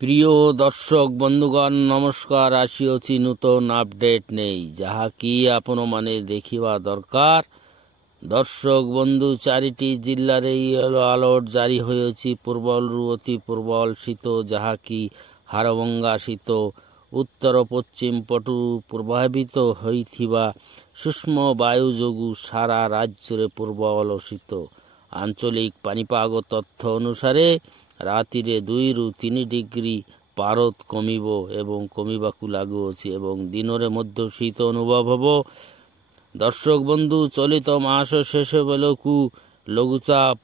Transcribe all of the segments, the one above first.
প্রিয় দর্শক বন্ধুগণ নমস্কার। আসিଅছি নূতন আপডେଟ୍ ନେଇ, ଯାହାକି ଆପଣମାନେ ଦେଖିବା ଦରକାର। ଦର୍ଶକ ବନ୍ଧୁ, 4ଟି ଜିଲ୍ଲାରେ ୟେଲୋ ଆଲର୍ଟ ଜାରି ହୋଇଅଛି। ପୂର୍ବରୁ ଅତି ପ୍ରବଳ ଶୀତ, ଯାହାକି ହାଡ଼ଭଙ୍ଗା ଶୀତ। ଉତ୍ତର ପଶ୍ଚିମ ପଟୁ ପ୍ରଭାବିତ ହୋଇଥିବା ସୂକ୍ଷ୍ମ ବାୟୁ ଯୋଗୁଁ ସାରା ରାଜ୍ୟରେ ପ୍ରବଳ ଶୀତ। ଆଞ୍ଚଳିକ ପାଣିପାଗ ତଥ୍ୟ ଅନୁସାରେ ରାତିରେ 2ରୁ 3 ଡିଗ୍ରୀ ପାରଦ କମିବ ଏବଂ କମିବାକୁ ଲାଗୁଅଛି ଏବଂ ଦିନରେ ମଧ୍ୟ ଶୀତ ଅନୁଭବ ହେବ। ଦର୍ଶକ ବନ୍ଧୁ, ଚଳିତ ମାସ ଶେଷ ବେଳକୁ ଲଘୁଚାପ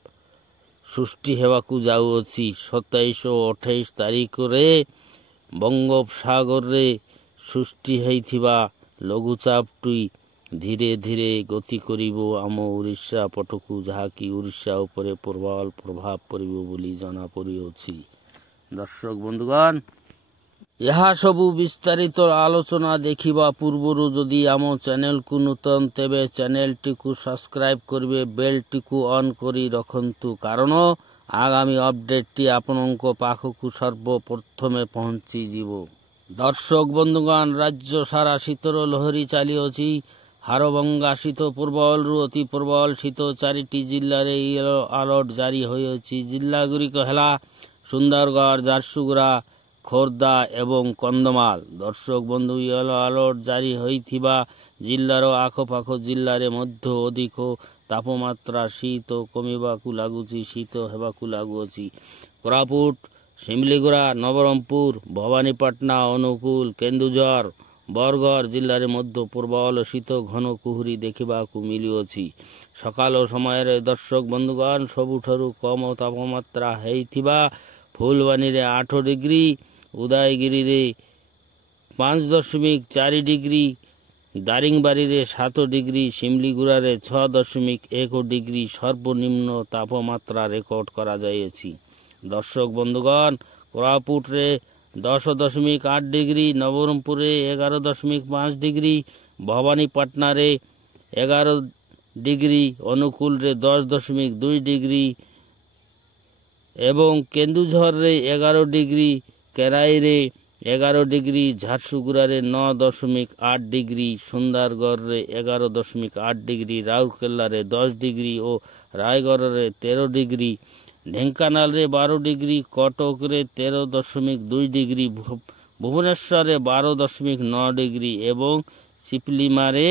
ସୃଷ୍ଟି ହେବାକୁ ଯାଉଅଛି। 27 ଓ 28 ତାରିଖରେ ବଙ୍ଗୋପସାଗରରେ ସୃଷ୍ଟି ହୋଇଥିବା ଲଘୁଚାପଟି ଧୀରେ ଧୀରେ ଗତି କରିବ ଆମ ଓଡ଼ିଶା ପଟକୁ, ଯାହାକି ଓଡ଼ିଶା ଉପରେ ପ୍ରବଳ ପ୍ରଭାବ ପଡ଼ିବ ବୋଲି ଜଣାପଡ଼ିଅଛି। ଦର୍ଶକ ବନ୍ଧୁଗଣ, ଏହା ସବୁ ବିସ୍ତାରିତ ଆଲୋଚନା ଦେଖିବା ପୂର୍ବରୁ ଯଦି ଆମ ଚ୍ୟାନେଲକୁ ନୂତନ, ତେବେ ଚ୍ୟାନେଲଟିକୁ ସବସ୍କ୍ରାଇବ୍ କରିବେ, ବେଲ୍ଟିକୁ ଅନ୍ କରି ରଖନ୍ତୁ, କାରଣ ଆଗାମୀ ଅପଡେଟ୍ଟି ଆପଣଙ୍କ ପାଖକୁ ସର୍ବପ୍ରଥମେ ପହଞ୍ଚିଯିବ। ଦର୍ଶକ ବନ୍ଧୁଗଣ, ରାଜ୍ୟ ସାରା ଶୀତର ଲହରୀ ଚାଲିଅଛି। ହାଡ଼ଭଙ୍ଗା ଶୀତ, ପ୍ରବଳରୁ ଅତି ପ୍ରବଳ ଶୀତ। 4ଟି ଜିଲ୍ଲାରେ ୟେଲୋ ଆଲର୍ଟ ଜାରି ହୋଇଅଛି। ଜିଲ୍ଲାଗୁଡ଼ିକ ହେଲା ସୁନ୍ଦରଗଡ଼, ଝାରସୁଗୁଡ଼ା, ଖୋର୍ଦ୍ଧା ଏବଂ କନ୍ଧମାଳ। ଦର୍ଶକ ବନ୍ଧୁ, ୟେଲୋ ଆଲର୍ଟ ଜାରି ହୋଇଥିବା ଜିଲ୍ଲାର ଆଖପାଖ ଜିଲ୍ଲାରେ ମଧ୍ୟ ଅଧିକ ତାପମାତ୍ରା। ଶୀତ କମିବାକୁ ଲାଗୁଛି, ଶୀତ ହେବାକୁ ଲାଗୁଅଛି। କୋରାପୁଟ, ଶିମିଳିଗୁଡ଼ା, ନବରଙ୍ଗପୁର, ଭବାନୀପାଟଣା, ଅନୁଗୁଳ, କେନ୍ଦୁଝର, ବରଗଡ଼ ଜିଲ୍ଲାରେ ମଧ୍ୟ ପ୍ରବଳ ଶୀତ, ଘନ କୁହୁଡ଼ି ଦେଖିବାକୁ ମିଳୁଅଛି। ସକାଳ ସମୟରେ ଦର୍ଶକ ବନ୍ଧୁଗଣ, ସବୁଠାରୁ କମ୍ ତାପମାତ୍ରା ହୋଇଥିବା ଫୁଲବାଣୀରେ 8 ଡିଗ୍ରୀ, ଉଦୟଗିରିରେ 5.4 ଡିଗ୍ରୀ, ଦାରିଙ୍ଗବାଡ଼ିରେ 7 ଡିଗ୍ରୀ, ଶିମିଳିଗୁଡ଼ାରେ 6.1 ଡିଗ୍ରୀ ସର୍ବନିମ୍ନ ତାପମାତ୍ରା ରେକର୍ଡ କରାଯାଇଛି। ଦର୍ଶକ ବନ୍ଧୁଗଣ, କୋରାପୁଟରେ 10.8 ଡିଗ୍ରୀ, ନବରଙ୍ଗପୁରରେ 11.5 ଡିଗ୍ରୀ, ଭବାନୀପାଟଣାରେ 11 ଡିଗ୍ରୀ, ଅନୁଗୁଳରେ 10.2 ଡିଗ୍ରୀ ଏବଂ କେନ୍ଦୁଝରରେ 11 ଡିଗ୍ରୀ, କେରାଇରେ 11 ଡିଗ୍ରୀ, ଝାରସୁଗୁଡ଼ାରେ 9.8 ଡିଗ୍ରୀ, ସୁନ୍ଦରଗଡ଼ରେ 11.8 ଡିଗ୍ରୀ, ରାଉରକେଲାରେ 10 ଡିଗ୍ରୀ ଓ ରାୟଗଡ଼ରେ 13 ଡିଗ୍ରୀ, ଢେଙ୍କାନାଳରେ 12 ଡିଗ୍ରୀ, କଟକରେ 13.2 ଡିଗ୍ରୀ, ଭୁବନେଶ୍ୱରରେ 12.9 ଡିଗ୍ରୀ ଏବଂ ସିପିଲିମାରେ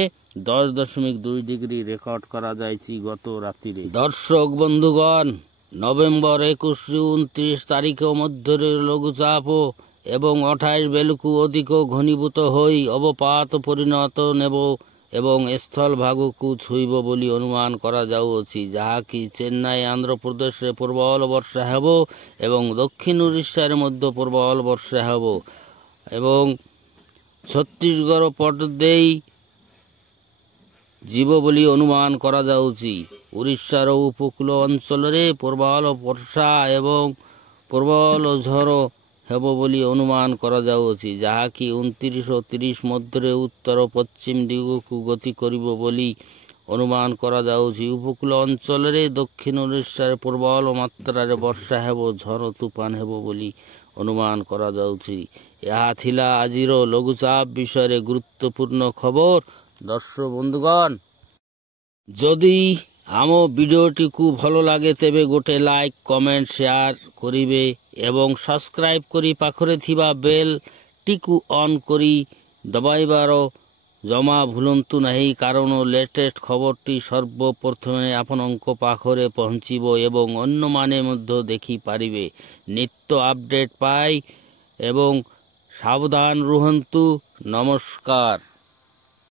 10.2 ଡିଗ୍ରୀ ରେକର୍ଡ କରାଯାଇଛି ଗତ ରାତିରେ। ଦର୍ଶକ ବନ୍ଧୁଗଣ, ନଭେମ୍ବର 21ରୁ 29 ତାରିଖ ମଧ୍ୟରେ ଲଘୁଚାପ ଏବଂ 28 ବେଳକୁ ଅଧିକ ଘନୀଭୂତ ହୋଇ ଅବପାତ ପରିଣତ ନେବ ଏବଂ ସ୍ଥଳଭାଗକୁ ଛୁଇଁବ ବୋଲି ଅନୁମାନ କରାଯାଉଅଛି, ଯାହାକି ଚେନ୍ନାଇ, ଆନ୍ଧ୍ରପ୍ରଦେଶରେ ପ୍ରବଳ ବର୍ଷା ହେବ ଏବଂ ଦକ୍ଷିଣ ଓଡ଼ିଶାରେ ମଧ୍ୟ ପ୍ରବଳ ବର୍ଷା ହେବ ଏବଂ ଛତିଶଗଡ଼ ପଟ ଦେଇ ଯିବ ବୋଲି ଅନୁମାନ କରାଯାଉଛି। ଓଡ଼ିଶାର ଉପକୂଳ ଅଞ୍ଚଳରେ ପ୍ରବଳ ବର୍ଷା ଏବଂ ପ୍ରବଳ ଝଡ଼ ହେବ ବୋଲି ଅନୁମାନ କରାଯାଉଅଛି, ଯାହାକି 29 ଓ 30 ମଧ୍ୟରେ ଉତ୍ତର ପଶ୍ଚିମ ଦିଗକୁ ଗତି କରିବ ବୋଲି ଅନୁମାନ କରାଯାଉଛି। ଉପକୂଳ ଅଞ୍ଚଳରେ ଦକ୍ଷିଣ ଓଡ଼ିଶାରେ ପ୍ରବଳ ମାତ୍ରାରେ ବର୍ଷା ହେବ, ଝଡ଼ ତୁଫାନ ହେବ ବୋଲି ଅନୁମାନ କରାଯାଉଛି। ଏହା ଥିଲା ଆଜିର ଲଘୁଚାପ ବିଷୟରେ ଗୁରୁତ୍ୱପୂର୍ଣ୍ଣ ଖବର। ଦର୍ଶକ ବନ୍ଧୁଗଣ, ଯଦି ଆମ ଭିଡ଼ିଓଟିକୁ ଭଲ ଲାଗେ ତେବେ ଗୋଟେ ଲାଇକ୍, କମେଣ୍ଟ, ସେୟାର କରିବେ ଏବଂ ସବସ୍କ୍ରାଇବ୍ କରି ପାଖରେ ଥିବା ବେଲ୍ଟିକୁ ଅନ୍ କରି ଦବାଇବାର ଜମା ଭୁଲନ୍ତୁ ନାହିଁ, କାରଣ ଲେଟେଷ୍ଟ ଖବରଟି ସର୍ବପ୍ରଥମେ ଆପଣଙ୍କ ପାଖରେ ପହଞ୍ଚିବ ଏବଂ ଅନ୍ୟମାନେ ମଧ୍ୟ ଦେଖିପାରିବେ। ନିତ୍ୟ ଆପଡେଟ୍ ପାଇ ଏବଂ ସାବଧାନ ରୁହନ୍ତୁ। ନମସ୍କାର।